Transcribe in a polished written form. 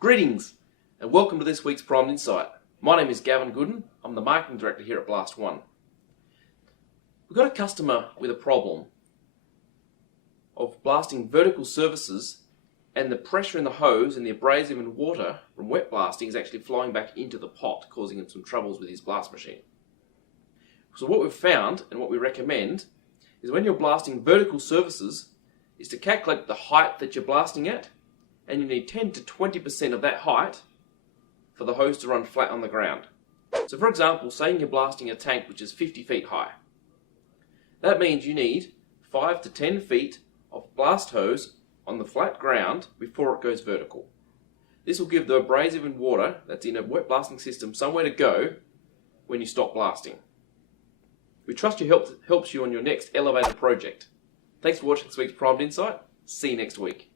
Greetings and welcome to this week's Primed Insight. My name is Gavin Gooden. I'm the Marketing Director here at BlastOne. We've got a customer with a problem of blasting vertical surfaces, and the pressure in the hose and the abrasive and water from wet blasting is actually flowing back into the pot, causing him some troubles with his blast machine. So what we've found and what we recommend is when you're blasting vertical surfaces is to calculate the height that you're blasting at, and you need 10 to 20% of that height for the hose to run flat on the ground. So for example, saying you're blasting a tank which is 50 feet high. That means you need 5 to 10 feet of blast hose on the flat ground before it goes vertical. This will give the abrasive and water that's in a wet blasting system somewhere to go when you stop blasting. We trust your help helps you on your next elevator project. Thanks for watching this week's Primed Insight. See you next week.